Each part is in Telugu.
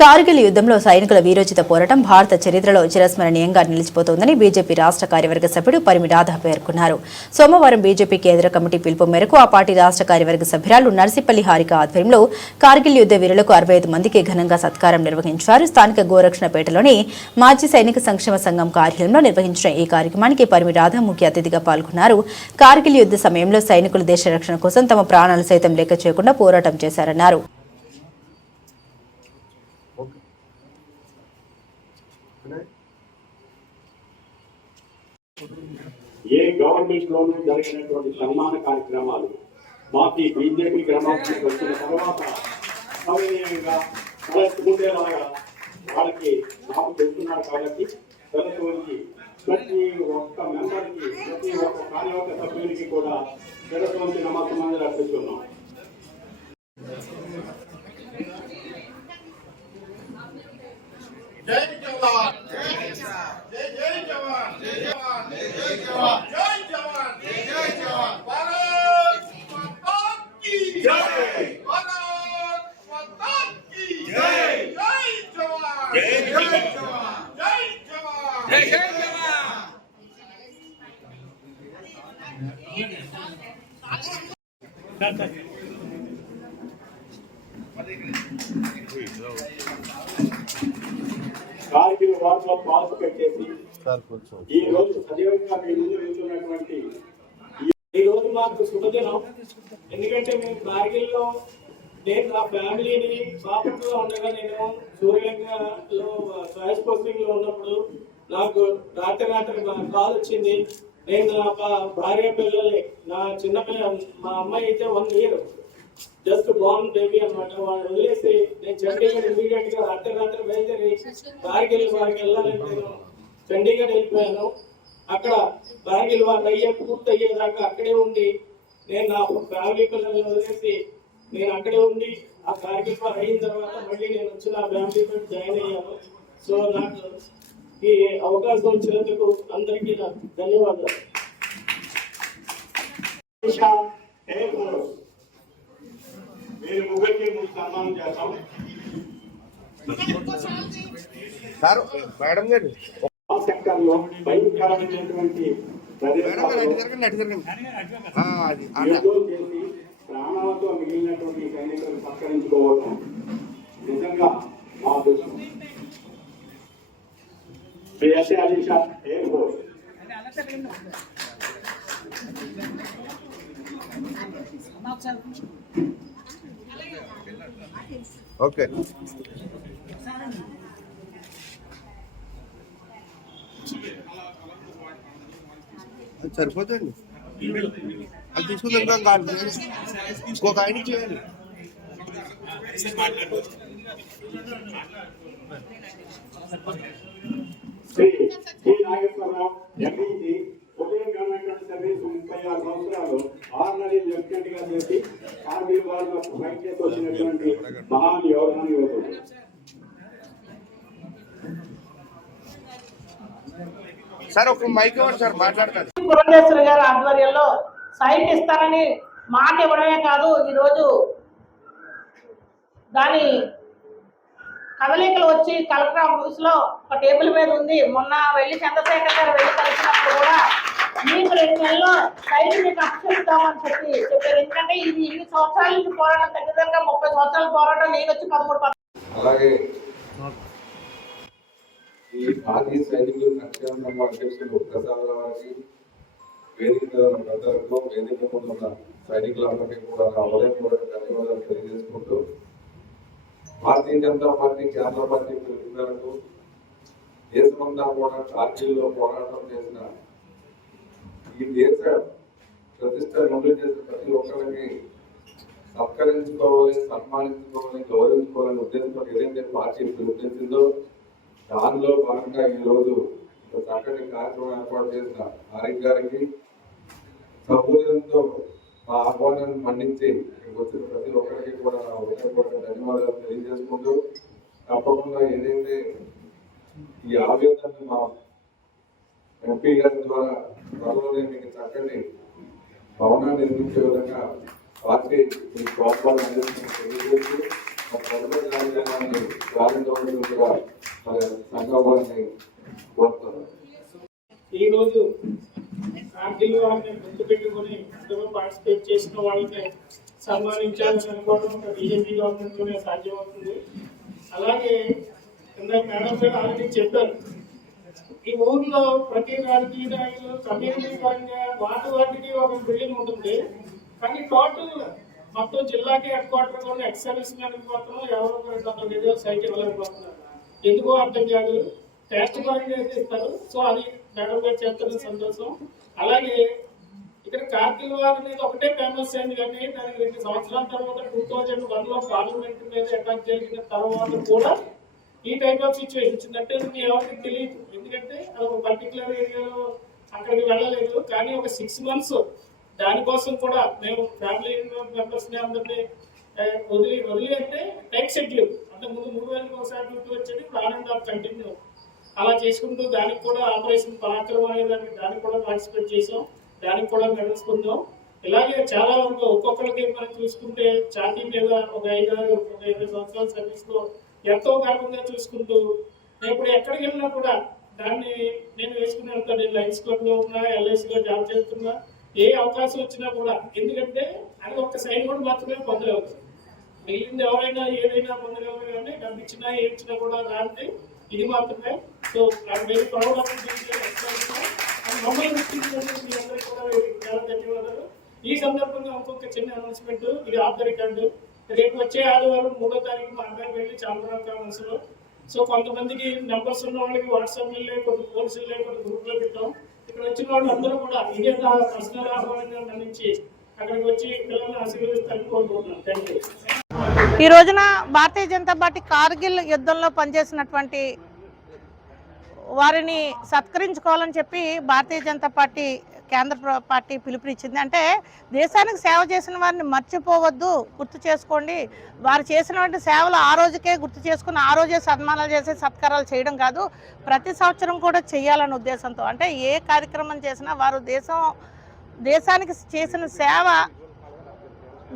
కార్గిల్ యుద్ధంలో సైనికుల వీరోచిత పోరాటం భారత చరిత్రలో చిరస్మరణీయంగా నిలిచిపోతోందని బీజేపీ రాష్ట్ర కార్యవర్గ సభ్యుడు పరిమి రాధ పేర్కొన్నారు. సోమవారం బీజేపీ కేంద్ర కమిటీ పిలుపు మేరకు ఆ పార్టీ రాష్ట్ర కార్యవర్గ సభ్యురాలు నర్సిపల్లి హారిక ఆధ్వర్యంలో కార్గిల్ యుద్ధ వీరులకు అరవై ఐదు మందికి ఘనంగా సత్కారం నిర్వహించారు. స్థానిక గోరక్షణపేటలోని మాజీ సైనిక సంక్షేమ సంఘం కార్యాలయంలో నిర్వహించిన ఈ కార్యక్రమానికి పరిమి రాధ ముఖ్య అతిథిగా పాల్గొన్నారు. కార్గిల్ యుద్ధ సమయంలో సైనికులు దేశ రక్షణ కోసం తమ ప్రాణాలు సైతం లెక్క చేయకుండా పోరాటం చేశారన్నారు. ఏ గవర్నమెంట్ లోనూ జరిగినటువంటి సన్మాన కార్యక్రమాలు మాకు బీజేపీ క్రమానికి వచ్చిన తర్వాత సవినయంగా తలెత్తుకుంటేలాగా వాళ్ళకి నాకు చెప్తున్నారు కాబట్టి తెలుసుకొని ప్రతి ఒక్క మెంబర్కి ప్రతి ఒక్క కార్యవర్గ సభ్యునికి కూడా తెలుసుకొని నమ్మకం అర్పిస్తున్నాం. కార్గిల్ వార్లో పార్టిసిపేట్ చేసి ఈ రోజు సజీవంగా మీ ముందు వెళ్తున్నటువంటి ఈ- రోజు మాకు శుభదినం. ఎందుకంటే మేము కార్గిల్లో నేను నా ఫ్యామిలీని బాపట్లో ఉండగా నేను సూర్యలింగలో చాయిస్ పోస్టింగ్లో ఉన్నప్పుడు నాకు రాత్రి రాత్రి కాల్ వచ్చింది. నేను నా భార్య పిల్లల్ని నా చిన్న పిల్ల మా అమ్మాయి అయితే one year. Just born baby అనమాట వాళ్ళు వదిలేసి నేను చండీగఢ్ ఇమీడియట్గా అర్ధరాత్రి బయలుదేరి బార్గిల్ వారికి వెళ్ళాలని నేను చండీగఢ్ వెళ్ళిపోయాను. అక్కడ బార్గిల్ వారికి అయ్యే పూర్తి అయ్యేదాకా అక్కడే ఉండి నేను నా ఫ్యామిలీ పిల్లల్ని వదిలేసి నేను అక్కడే ఉండి ఆ కార్గిల్ వారు అయిన తర్వాత మళ్ళీ నేను వచ్చి నా ఫ్యామిలీతో జాయిన్ అయ్యాను. సో నాకు ఈ అవకాశం ఇచ్చినందుకు అందరికీ నా ధన్యవాదాలు. ముగ్గురికి ముందు సన్మానం చేస్తాం. సార్ మేడం గారు. ఆ సెక్టర్లో భయంకరమైనటువంటి ప్రాణాలతో మిగిలినటువంటి సైనికులను సత్కరించుకోవడం నిజంగా మా ఎయిర్ ఫోర్స్ ఓకే. సరిపోతుంది అది తీసుకుందాం కాదు ఇంకొక ఆయన చేయాలి. శ్రీ శ్రీ నాగేశ్వరరావు ఎంపీజీ ఉదయం గవర్నమెంట్ సర్వీస్ ముప్పై ఆరు సంవత్సరాలు ఆరు నెలలు లెఫ్టినెంట్గా చేసి కార్మిక వారిలో ఫైట్ చేసి వచ్చినటువంటి మహాన్ యోధన యువకుడు సార్ ఒక మైక్ సార్ మాట్లాడతారు పురంధేశ్వరి గారి ఆధ్వర్యంలో సైట్ ఇస్తానని మాట ఇవ్వడమే కాదు ఈరోజు దాని కదలికలు వచ్చి కలెక్టర్ ఆఫీస్లో ఒక టేబుల్ మీద ఉంది. మొన్న వెళ్ళి చంద్రశేఖర్ గారు వెళ్ళి కలిసినప్పుడు కూడా మీకు రెండు నెలల్లో సైట్ మీకు అప్పచెప్తామని చెప్పి చెప్పారు. ఎందుకంటే ఇది ఇన్ని సంవత్సరాల నుంచి పోరాటం దగ్గర ముప్పై సంవత్సరాల పోరాటం నేను వచ్చి పదమూడు అలాగే ఈ భారతీయ సైనికులు సంక్షేమ సంఘం అధ్యక్షులు ప్రసాదరావు గారికి వేదిక మీద వేదిక ముందు ఉన్న సైనికులందరికీ కూడా నా హృదయపూర్వక ధన్యవాదాలు తెలియజేసుకుంటూ భారతీయ జనతా పార్టీ కేంద్ర పార్టీ పిలుపు దేశమంతా కూడా కార్గిల్లో పోరాటం చేసిన ఈ దేశ ప్రతిష్ట ముందు చేసే ప్రతి ఒక్కరిని సత్కరించుకోవాలి సన్మానించుకోవాలి గౌరవించుకోవాలని ఉద్దేశంతో ఏదైతే పార్టీ ఉద్దేశిందో దానిలో భాగంగా ఈ రోజు ఒక చక్కటి కార్యక్రమం ఏర్పాటు చేసిన ఆరిక్ గారికి సౌకర్యంతో మా ఆహ్వానాన్ని మన్నించి వచ్చిన ప్రతి ఒక్కరికి కూడా నా ఉదయపూర్వక ధన్యవాదాలు తెలియజేసుకుంటూ తప్పకుండా ఏదైతే ఈ ఆవేదనని మా ఎంపీ గారి ద్వారా త్వరలోనే మీకు చక్కటి భవనాన్ని నిర్మించే విధంగా పార్టీ మీ ప్రోత్సాహం అందిస్తుందని తెలియజేస్తూ ఒక తదుపరి కార్యక్రమాన్ని ప్రారంభించవలసిందిగా మరి సంఘాన్ని కోరుతున్నాను ఈరోజు రోజు కార్గిల్ వారిని గుర్తు పెట్టుకుని అందులో పార్టిసిపేట్ చేసిన వాళ్ళని సన్మానించాలని అనుకోవడం ఒక బీజేపీ గవర్నమెంట్లోనే సాధ్యమవుతుంది. అలాగే ఇందాక మేడం గారు ఆల్రెడీ చెప్పారు ఈ ఊర్లో ప్రతి రాజకీయ నాయకులు కమ్యూనిటీ పరంగా వాటి వాటికి ఒక బిల్డింగ్ ఉంటుంది. కానీ టోటల్ మొత్తం జిల్లాకి హెడ్ క్వార్టర్ ఉన్న ఎక్స్ సర్వీస్ మ్యాన్ మాత్రం ఎవరో ఒక రెండు వందల నిధులు సైట్ ఇవ్వలేకపోతున్నారు. ఎందుకో అర్థం కాదు. టెస్ట్ పరంగా అయితే ఇస్తారు సో అది మేడం గారు చేస్తున్న సంతోషం. అలాగే ఇక్కడ కార్గిల్ వార్ అనేది ఒకటే ఫేమస్ అయింది కానీ దానికి రెండు సంవత్సరాల తర్వాత టూ థౌజండ్ వన్లో పార్లమెంట్ మీద అటాక్ జరిగిన తర్వాత కూడా ఈ టైప్ ఆఫ్ సిచ్యువేషన్ వచ్చిందంటే మీ ఎవరికి తెలియదు ఎందుకంటే అది ఒక పర్టికులర్ ఏరియాలో అక్కడికి వెళ్ళలేదు. కానీ ఒక సిక్స్ మంత్స్ దానికోసం కూడా మేము ఫ్యామిలీ మెంబర్స్ అందరినీ వదిలి వదిలి అంటే టైట్ షెడ్యూల్ అంటే ముందు మూడు వేలకి ఒకసారి డ్యూటీ వచ్చేది ప్లాన్ అండ్ ఆఫ్ కంటిన్యూ అలా చేసుకుంటూ దానికి కూడా ఆపరేషన్ పరాక్రమం అనే దానికి దానికి కూడా పార్టిసిపేట్ చేసాం. దానికి కూడా మెడల్స్ పొందాం. ఇలాగే చాలా వరకు ఒక్కొక్కరికి మనం చూసుకుంటే ఛాతీ మీద ఒక ఐదారు ఒక ఇరవై సంవత్సరాల సర్వీస్లో ఎంతో గర్వంగా చూసుకుంటూ నేను ఇప్పుడు ఎక్కడికి వెళ్ళినా కూడా దాన్ని నేను వేసుకుని వెళ్తాను నేను లైన్స్ క్లబ్లో ఉన్నా ఎల్ఐసిలో జాబ్ చేస్తున్నా ఏ అవకాశం వచ్చినా కూడా. ఎందుకంటే అది ఒక్క సైన్ కూడా మాత్రమే పొందగలుగుతాం మిగిలింది ఎవరైనా ఏదైనా పొందగలరు కానీ డబ్బు ఇచ్చినా ఏమి ఇచ్చినా కూడా రాంది ఇది మాత్రమే. So I'm very proud of మమ్మల్ని గుర్తించినందుకు మీ అందరికీ కూడా చాలా ధన్యవాదాలు. ఈ సందర్భంగా ఇంకొక చిన్న అనౌన్స్మెంట్ ఇది ఆఫ్ ద రికార్డు రేపు వచ్చే ఆదివారం మూడో తారీఖు మా అబ్బాయి వెళ్ళి చామరావు కామన్స్ సో కొంతమందికి నెంబర్స్ ఉన్న వాళ్ళకి వాట్సాప్లో కొన్ని ఫోన్స్లో కొన్ని గ్రూప్లో పెట్టాం. ఇక్కడ వచ్చిన వాళ్ళు అందరూ కూడా ఇదే పర్సనల్ ఆహ్వానంగా మన్నించి అక్కడికి వచ్చి పిల్లల్ని ఆశీర్వదిస్తారని కోరుకుంటున్నాను. థ్యాంక్ యూ ఈ రోజున భారతీయ జనతా పార్టీ కార్గిల్ యుద్ధంలో పనిచేసినటువంటి వారిని సత్కరించుకోవాలని చెప్పి భారతీయ జనతా పార్టీ కేంద్ర పార్టీ పిలుపునిచ్చింది. అంటే దేశానికి సేవ చేసిన వారిని మర్చిపోవద్దు గుర్తు చేసుకోండి. వారు చేసినటువంటి సేవలు ఆ రోజుకే గుర్తు చేసుకుని ఆ రోజే సన్మానాలు చేసే సత్కారాలు చేయడం కాదు. ప్రతి సంవత్సరం కూడా చేయాలనే ఉద్దేశంతో. అంటే ఏ కార్యక్రమం చేసినా వారు దేశం దేశానికి చేసిన సేవ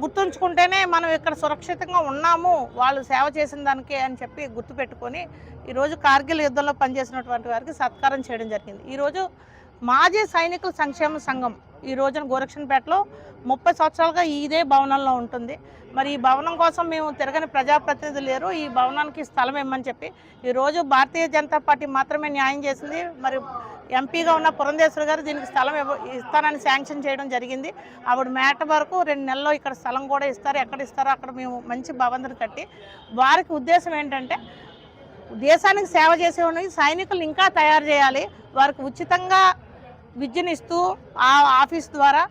గుర్తుంచుకుంటేనే మనం ఇక్కడ సురక్షితంగా ఉన్నాము వాళ్ళు సేవ చేసిన దానికే అని చెప్పి గుర్తుపెట్టుకొని ఈరోజు కార్గిల్ యుద్ధంలో పనిచేసినటువంటి వారికి సత్కారం చేయడం జరిగింది. ఈరోజు మాజీ సైనికుల సంక్షేమ సంఘం ఈ రోజున గోరక్షన్పేటలో ముప్పై సంవత్సరాలుగా ఇదే భవనంలో ఉంటుంది. మరి ఈ భవనం కోసం మేము తిరగని ప్రజాప్రతినిధులు లేరు. ఈ భవనానికి స్థలం ఇమ్మని చెప్పి ఈరోజు భారతీయ జనతా పార్టీ మాత్రమే న్యాయం చేసింది. మరి ఎంపీగా ఉన్న పురంధేశ్వరి గారు దీనికి స్థలం ఇస్తానని శాంక్షన్ చేయడం జరిగింది. ఆవిడ మేట వరకు రెండు నెలల్లో ఇక్కడ స్థలం కూడా ఇస్తారు. ఎక్కడ ఇస్తారో అక్కడ మేము మంచి భవంతులు కట్టి వారికి ఉద్దేశం ఏంటంటే దేశానికి సేవ చేసేవాడిని సైనికులు ఇంకా తయారు చేయాలి. వారికి ఉచితంగా విద్యనిస్తూ ఆ ఆఫీస్ ద్వారా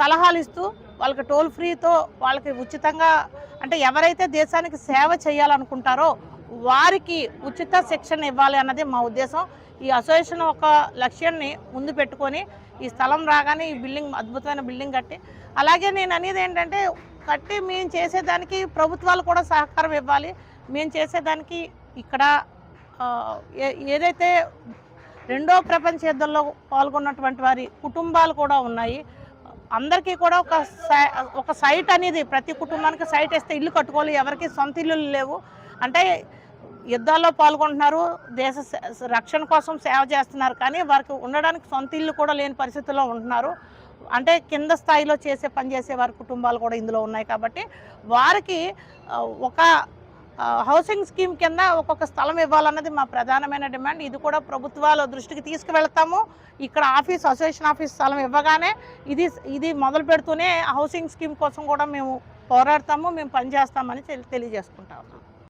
సలహాలు ఇస్తూ వాళ్ళకి టోల్ ఫ్రీతో వాళ్ళకి ఉచితంగా అంటే ఎవరైతే దేశానికి సేవ చేయాలనుకుంటారో వారికి ఉచిత శిక్షణ ఇవ్వాలి అన్నది మా ఉద్దేశం. ఈ అసోసియేషన్ ఒక లక్ష్యాన్ని ముందు పెట్టుకొని ఈ స్థలం రాగానే ఈ బిల్డింగ్ అద్భుతమైన బిల్డింగ్ కట్టి అలాగే నేను అనేది ఏంటంటే కట్టి మేము చేసేదానికి ప్రభుత్వాలు కూడా సహకారం ఇవ్వాలి. మేము చేసేదానికి ఇక్కడ ఏ- ఏదైతే రెండో ప్రపంచ యుద్ధంలో పాల్గొన్నటువంటి వారి కుటుంబాలు కూడా ఉన్నాయి. అందరికీ కూడా ఒక సై- ఒక సైట్ అనేది ప్రతి కుటుంబానికి సైట్ వేస్తే ఇల్లు కట్టుకోవాలి ఎవరికి సొంత ఇల్లు లేవు. అంటే యుద్ధాల్లో పాల్గొంటున్నారు దేశ రక్షణ కోసం సేవ చేస్తున్నారు కానీ వారికి ఉండడానికి సొంత ఇల్లు కూడా లేని పరిస్థితుల్లో ఉంటున్నారు. అంటే కింద స్థాయిలో చేసే పని చేసే వారి కుటుంబాలు కూడా ఇందులో ఉన్నాయి కాబట్టి వారికి ఒక హౌసింగ్ స్కీమ్ కింద ఒక్కొక్క స్థలం ఇవ్వాలన్నది మా ప్రధానమైన డిమాండ్. ఇది కూడా ప్రభుత్వాల దృష్టికి తీసుకువెళ్తాము. ఇక్కడ ఆఫీస్ అసోసియేషన్ ఆఫీస్ స్థలం ఇవ్వగానే ఇది ఇది మొదలు పెడుతూనే హౌసింగ్ స్కీమ్ కోసం కూడా మేము పోరాడతాము మేము పనిచేస్తామని తెలి- తెలియజేసుకుంటా ఉన్నాం.